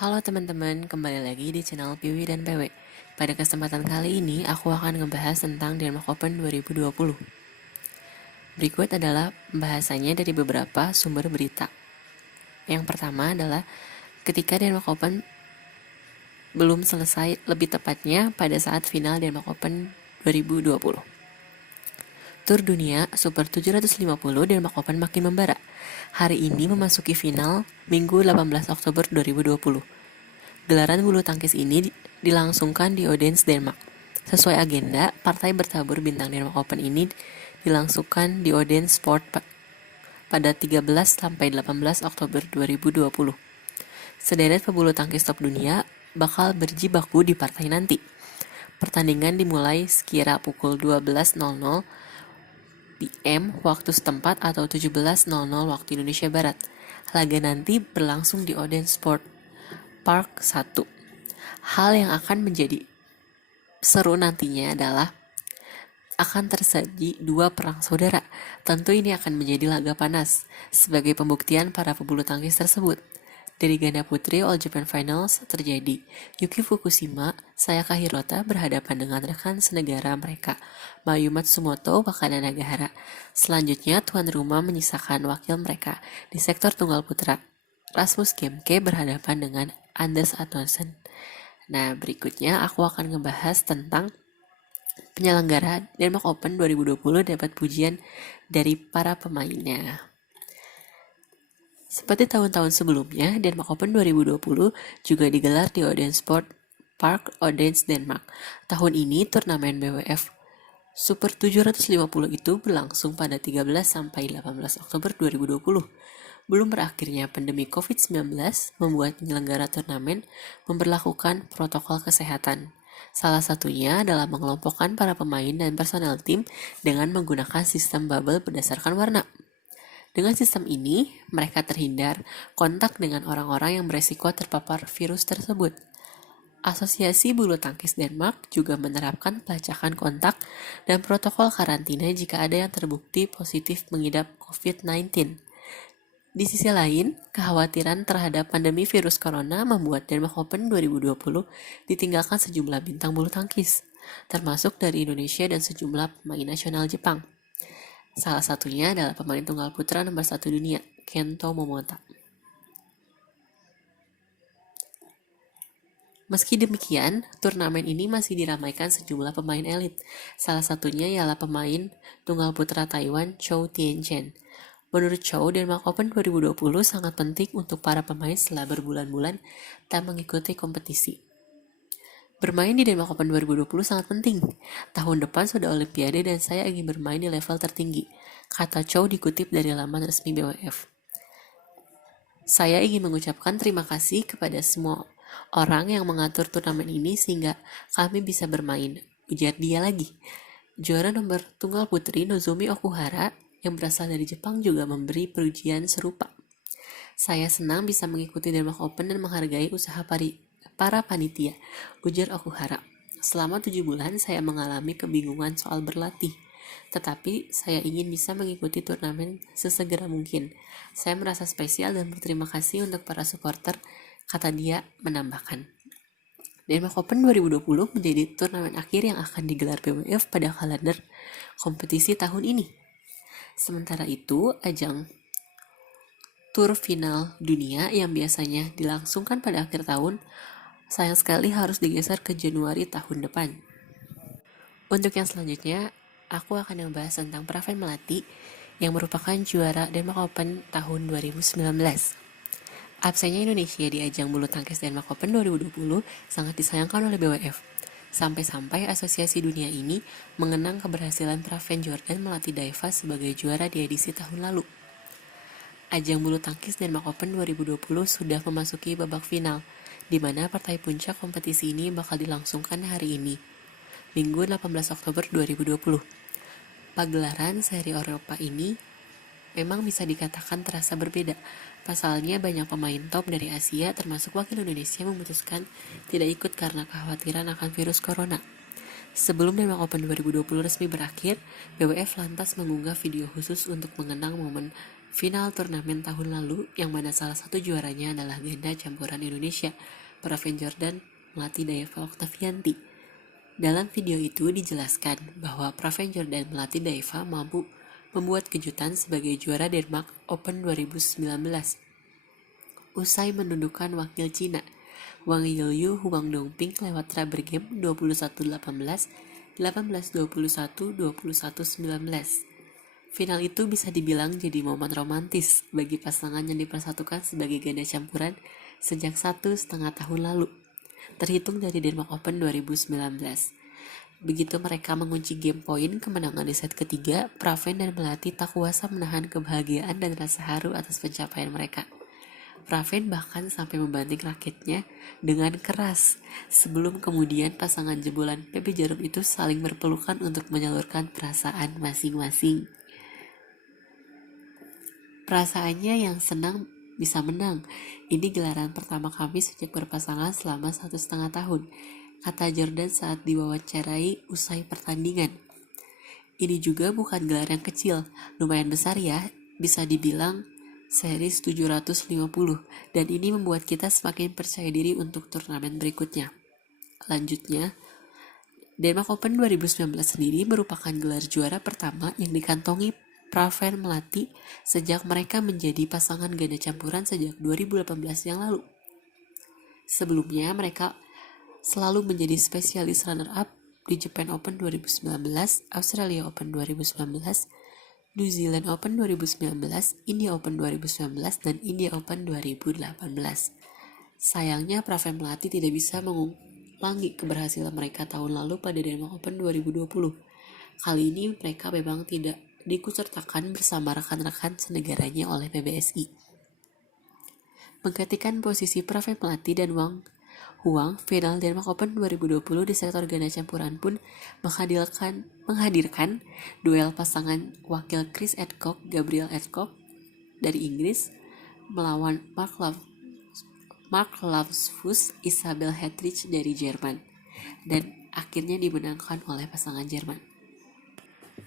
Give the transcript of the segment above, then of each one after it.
Halo teman-teman, kembali lagi di channel Piwi dan PW. Pada kesempatan kali ini, aku akan ngebahas tentang Denmark Open 2020. Berikut adalah pembahasannya dari beberapa sumber berita. Yang pertama adalah ketika Denmark Open belum selesai, lebih tepatnya pada saat final Denmark Open 2020. Tour Dunia Super 750 Denmark Open makin membara. Hari ini memasuki final Minggu 18 Oktober 2020. Gelaran bulu tangkis ini dilangsungkan di Odense, Denmark. Sesuai agenda, partai bertabur bintang Denmark Open ini dilangsungkan di Odense Sport pada 13 sampai 18 Oktober 2020. Sederet pebulu tangkis top dunia bakal berjibaku di partai nanti. Pertandingan dimulai sekira pukul 12.00 PM waktu setempat atau 17.00 waktu Indonesia Barat. Laga nanti berlangsung di Odense Sport Park 1. Hal yang akan menjadi seru nantinya adalah akan terjadi dua perang saudara. Tentu ini akan menjadi laga panas sebagai pembuktian para pebulu tangkis tersebut. Dari ganda putri All Japan Finals terjadi Yuki Fukushima, Sayaka Hirota berhadapan dengan rekan senegara mereka, Mayu Matsumoto Wakana Nagahara. Selanjutnya tuan rumah menyisakan wakil mereka di sektor tunggal putra. Rasmus Gemke berhadapan dengan Anders Antonsen. Nah, berikutnya aku akan ngebahas tentang penyelenggara Denmark Open 2020 dapat pujian dari para pemainnya. Seperti tahun-tahun sebelumnya, Denmark Open 2020 juga digelar di Odense Sport Park, Odense, Denmark. Tahun ini, turnamen BWF Super 750 itu berlangsung pada 13 sampai 18 Oktober 2020. Belum berakhirnya pandemi COVID-19 membuat penyelenggara turnamen memberlakukan protokol kesehatan. Salah satunya adalah mengelompokkan para pemain dan personel tim dengan menggunakan sistem bubble berdasarkan warna. Dengan sistem ini, mereka terhindar kontak dengan orang-orang yang beresiko terpapar virus tersebut. Asosiasi Bulu Tangkis Denmark juga menerapkan pelacakan kontak dan protokol karantina jika ada yang terbukti positif mengidap COVID-19. Di sisi lain, kekhawatiran terhadap pandemi virus corona membuat Denmark Open 2020 ditinggalkan sejumlah bintang bulu tangkis, termasuk dari Indonesia dan sejumlah pemain nasional Jepang. Salah satunya adalah pemain tunggal putra nomor 1 dunia, Kento Momota. Meski demikian, turnamen ini masih diramaikan sejumlah pemain elit. Salah satunya ialah pemain tunggal putra Taiwan, Chou Tien-chen. Menurut Chou, Denmark Open 2020 sangat penting untuk para pemain setelah berbulan-bulan tak mengikuti kompetisi. Bermain di Denmark Open 2020 sangat penting. Tahun depan sudah Olimpiade dan saya ingin bermain di level tertinggi, kata Chou dikutip dari laman resmi BWF. Saya ingin mengucapkan terima kasih kepada semua orang yang mengatur turnamen ini sehingga kami bisa bermain, ujar dia lagi. Juara nomor tunggal putri Nozomi Okuhara yang berasal dari Jepang juga memberi pujian serupa. Saya senang bisa mengikuti Denmark Open dan menghargai usaha para panitia, ujar Okuhara. Selama 7 bulan saya mengalami kebingungan soal berlatih, tetapi saya ingin bisa mengikuti turnamen sesegera mungkin. Saya merasa spesial dan berterima kasih untuk para supporter, kata dia menambahkan. Denmark Open 2020 menjadi turnamen akhir yang akan digelar BWF pada kalender kompetisi tahun ini. Sementara itu, ajang tur final dunia yang biasanya dilangsungkan pada akhir tahun sayang sekali harus digeser ke Januari tahun depan. Untuk yang selanjutnya, aku akan membahas tentang Praven Melati yang merupakan juara Denmark Open tahun 2019. Absennya Indonesia di ajang bulu tangkis Denmark Open 2020 sangat disayangkan oleh BWF. Sampai-sampai asosiasi dunia ini mengenang keberhasilan Praven Jordan Melati Daeva sebagai juara di edisi tahun lalu. Ajang bulu tangkis Denmark Open 2020 sudah memasuki babak final, di mana partai puncak kompetisi ini bakal dilangsungkan hari ini, Minggu 18 Oktober 2020. Pagelaran seri Eropa ini memang bisa dikatakan terasa berbeda. Pasalnya banyak pemain top dari Asia termasuk wakil Indonesia memutuskan tidak ikut karena kekhawatiran akan virus corona. Sebelum Denmark Open 2020 resmi berakhir, BWF lantas mengunggah video khusus untuk mengenang momen Final turnamen tahun lalu yang mana salah satu juaranya adalah ganda campuran Indonesia, Praven Jordan melatih Daeva Oktavianti. Dalam video itu dijelaskan bahwa Praven Jordan melatih Daeva mampu membuat kejutan sebagai juara Denmark Open 2019. Usai menundukkan wakil Cina, Wang Yilyu Huang Dongping lewat rubber game 21-18, 18-21, 21-19. Final itu bisa dibilang jadi momen romantis bagi pasangan yang dipersatukan sebagai ganda campuran sejak 1,5 tahun lalu, terhitung dari Denmark Open 2019. Begitu mereka mengunci game point kemenangan di set ketiga, Praven dan Melati tak kuasa menahan kebahagiaan dan rasa haru atas pencapaian mereka. Praven bahkan sampai membanting raketnya dengan keras sebelum kemudian pasangan jebolan PB Jarum itu saling berpelukan untuk menyalurkan perasaan masing-masing. Perasaannya yang senang bisa menang. Ini gelaran pertama kami sejak berpasangan selama 1,5 tahun, kata Jordan saat diwawancarai usai pertandingan. Ini juga bukan gelar yang kecil, lumayan besar ya, bisa dibilang series 750, dan ini membuat kita semakin percaya diri untuk turnamen berikutnya. Lanjutnya, Denmark Open 2019 sendiri merupakan gelar juara pertama yang dikantongi Praven Melati sejak mereka menjadi pasangan ganda campuran sejak 2018 yang lalu. Sebelumnya mereka selalu menjadi spesialis runner-up di Japan Open 2019, Australia Open 2019, New Zealand Open 2019, India Open 2019, dan India Open 2018. Sayangnya Praven Melati tidak bisa mengulangi keberhasilan mereka tahun lalu pada Denmark Open 2020. Kali ini mereka memang tidak diikutsertakan bersama rekan-rekan senegaranya oleh PBSI. Menggantikan posisi Praven Melati dan Wang Huang, final Denmark Open 2020 di sektor ganda campuran pun menghadirkan duel pasangan wakil Chris Edcock, Gabriel Edcock dari Inggris melawan Mark Lavsfuss, Isabel Hetrich dari Jerman, dan akhirnya dimenangkan oleh pasangan Jerman.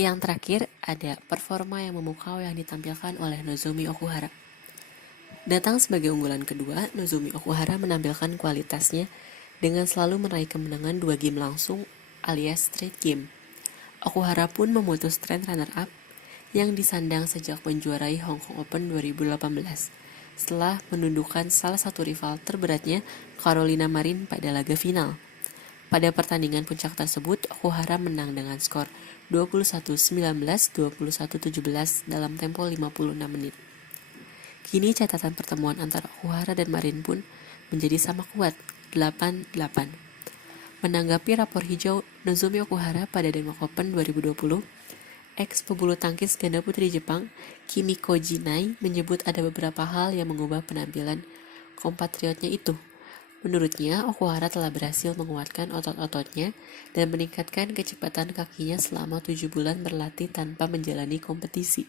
Yang terakhir, ada performa yang memukau yang ditampilkan oleh Nozomi Okuhara. Datang sebagai unggulan kedua, Nozomi Okuhara menampilkan kualitasnya dengan selalu meraih kemenangan 2 game langsung alias straight game. Okuhara pun memutus tren runner-up yang disandang sejak menjuarai Hong Kong Open 2018 setelah menundukkan salah satu rival terberatnya, Carolina Marin, pada laga final. Pada pertandingan puncak tersebut, Okuhara menang dengan skor 21-19, 21-17 dalam tempo 56 menit. Kini catatan pertemuan antara Okuhara dan Marin pun menjadi sama kuat, 8-8. Menanggapi rapor hijau Nozomi Okuhara pada Denmark Open 2020, ex-pebulu tangkis ganda putri Jepang, Kimiko Jinai, menyebut ada beberapa hal yang mengubah penampilan kompatriotnya itu. Menurutnya, Okuhara telah berhasil menguatkan otot-ototnya dan meningkatkan kecepatan kakinya selama 7 bulan berlatih tanpa menjalani kompetisi.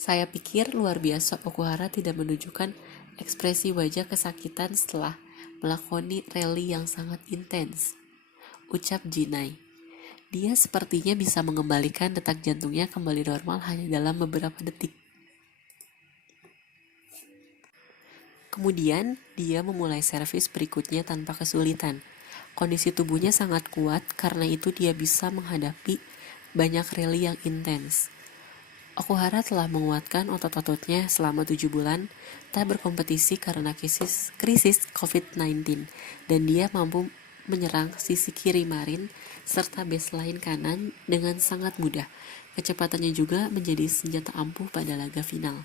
Saya pikir luar biasa Okuhara tidak menunjukkan ekspresi wajah kesakitan setelah melakoni rally yang sangat intens, ucap Jinai. Dia sepertinya bisa mengembalikan detak jantungnya kembali normal hanya dalam beberapa detik. Kemudian, dia memulai servis berikutnya tanpa kesulitan. Kondisi tubuhnya sangat kuat, karena itu dia bisa menghadapi banyak rally yang intens. Okuhara telah menguatkan otot-ototnya selama 7 bulan, tak berkompetisi karena krisis COVID-19, dan dia mampu menyerang sisi kiri Marin serta baseline kanan dengan sangat mudah. Kecepatannya juga menjadi senjata ampuh pada laga final.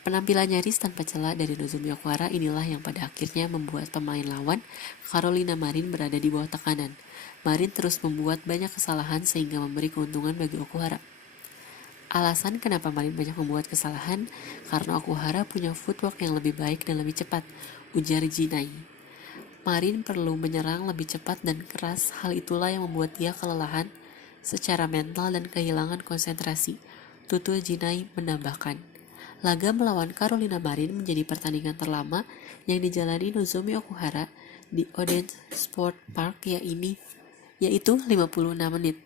Penampilan nyaris tanpa celah dari Nozomi Okuhara inilah yang pada akhirnya membuat pemain lawan, Carolina Marin, berada di bawah tekanan. Marin terus membuat banyak kesalahan sehingga memberi keuntungan bagi Okuhara. Alasan kenapa Marin banyak membuat kesalahan, karena Okuhara punya footwork yang lebih baik dan lebih cepat, ujar Jinai. Marin perlu menyerang lebih cepat dan keras, hal itulah yang membuat dia kelelahan secara mental dan kehilangan konsentrasi, tutur Jinai menambahkan. Laga melawan Carolina Marin menjadi pertandingan terlama yang dijalani Nozomi Okuhara di Odense Sport Park yaitu 56 menit.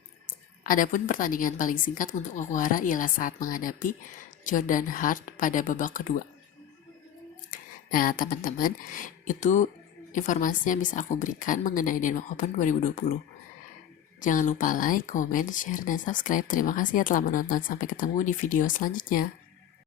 Adapun pertandingan paling singkat untuk Okuhara ialah saat menghadapi Jordan Hart pada babak kedua. Nah, teman-teman, itu informasi yang bisa aku berikan mengenai Denmark Open 2020. Jangan lupa like, comment, share, dan subscribe. Terima kasih ya telah menonton. Sampai ketemu di video selanjutnya.